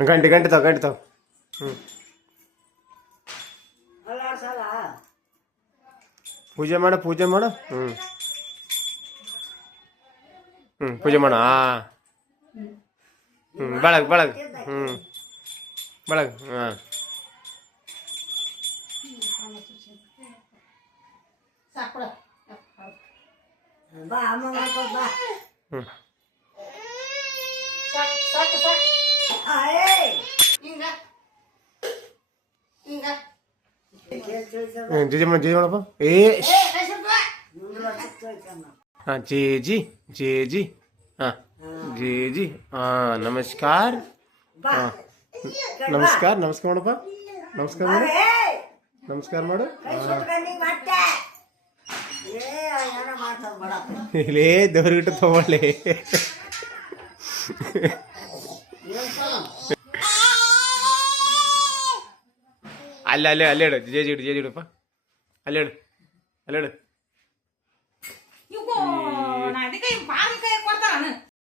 ಗಂಟೆ ಗಂಟೆ ತಾವ ಪೂಜೆ ಮಾಡ ಪೂಜೆ ಮಾಡ ಬೆಳಗ್ ಬೆಳಗ್ ಜೇಜಿ ಮಾಡಪ್ಪ हाँ जी हाँ जी हाँ नमस्कार हाँ नमस्कार ಮಾಡಪ್ಪ ನಮಸ್ಕಾರ ಮಾಡು ಇಲ್ಲೇ ದೇವ್ರಿಗಿಟ್ಟು ತಗೊಳ್ಳಿ ಅಲ್ಲೇ ಇಡು ಜೇಜಿ ಇಡಪ್ಪ ಅಲ್ಲೇ ಇಡು